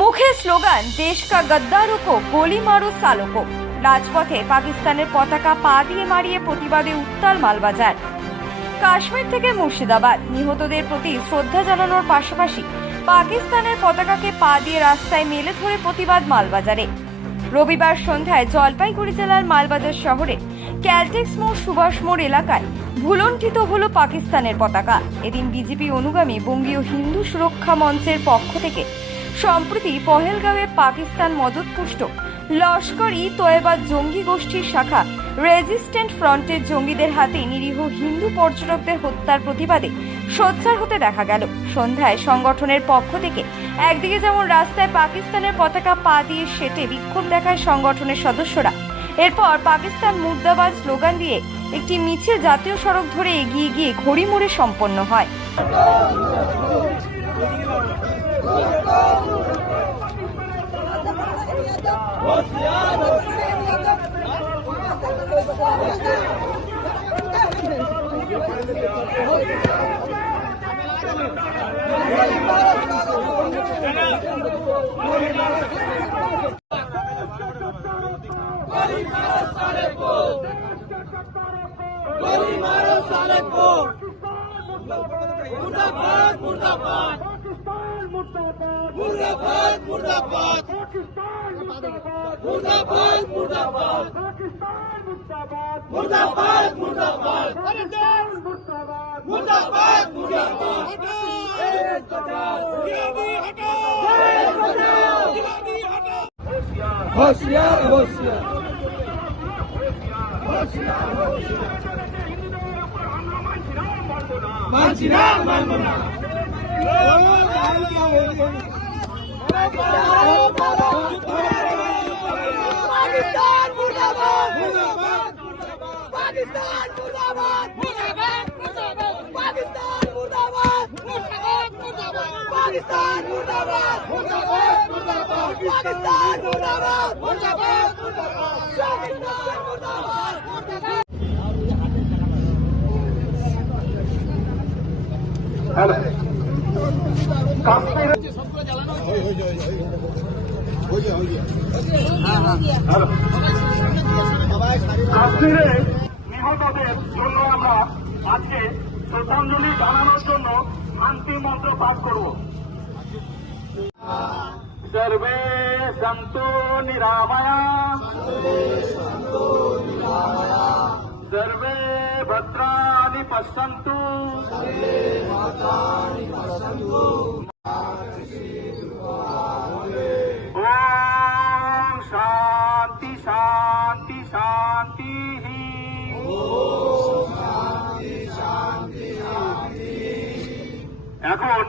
মুখে স্লোগান দেশ কা গদ্দারোं को गोली मारो सालों को। রাজপথে পাকিস্তানের পতাকা পা দিয়ে মারিয়ে প্রতিবাদে উত্তাল মালবাজার। কাশ্মীর থেকে মুর্শিদাবাদ নিহতদের প্রতি শ্রদ্ধা জানানোর পাশাপাশি পাকিস্তানের পতাকাকে পা দিয়ে রাস্তায় মেলে ধরে প্রতিবাদ মালবাজারে। রবিবার সন্ধ্যায় জলপাইগুড়ি জেলার মালবাজার শহরে ক্যালটেক্স মোড়, সুভাষ মোড় এলাকায় ভুলুণ্ঠিত হলো পাকিস্তানের পতাকা। এদিন বিজেপি অনুগামী বঙ্গীয় হিন্দু সুরক্ষা মঞ্চের পক্ষ থেকে সম্প্রতি পহেলগাঁওয়ে পাকিস্তান মদতপুষ্ট লস্কর-ই তৈয়বা জঙ্গি গোষ্ঠীর শাখা রেজিস্ট্যান্ট ফ্রন্টের জঙ্গিদের হাতে নিরীহ হিন্দু পর্যটকদের হত্যার প্রতিবাদে সোচ্চার হতে দেখা গেল। সন্ধ্যায় সংগঠনের পক্ষ থেকে একদিকে যেমন রাস্তায় পাকিস্তানের পতাকা পা দিয়ে সেটে বিক্ষোভ দেখায় সংগঠনের সদস্যরা, এরপর পাকিস্তান মুর্দাবাদ স্লোগান দিয়ে একটি মিছিল জাতীয় সড়ক ধরে এগিয়ে গিয়ে ঘড়ি মোড়ে সম্পন্ন হয়। गोली मारो साले को, मुर्दाबाद मुर्दाबाद, मुर्दाबाद मुर्दाबाद, मुर्दाबाद मुर्दाबाद, मुर्दाबाद मुर्दाबाद, मुर्दाबाद मुर्दाबाद, होशियार होशियार मानसिना मानमना पाकिस्तान मुर्दाबाद, पाकिस्तान मुर्दाबाद, पाकिस्तान मुर्दाबाद, पाकिस्तान मुर्दाबाद, पाकिस्तान मुर्दाबाद, কাশ্মীরে নিহতদের জন্য আমরা আজকে শ্রদ্ধাঞ্জলি জানানোর জন্য শান্তি মন্ত্র পাঠ করব। সর্বে সন্তু নিরাময়া, সর্বে ভদ্রাণি পশ্যন্তু, শান্তি শান্তি শান্তি। এখন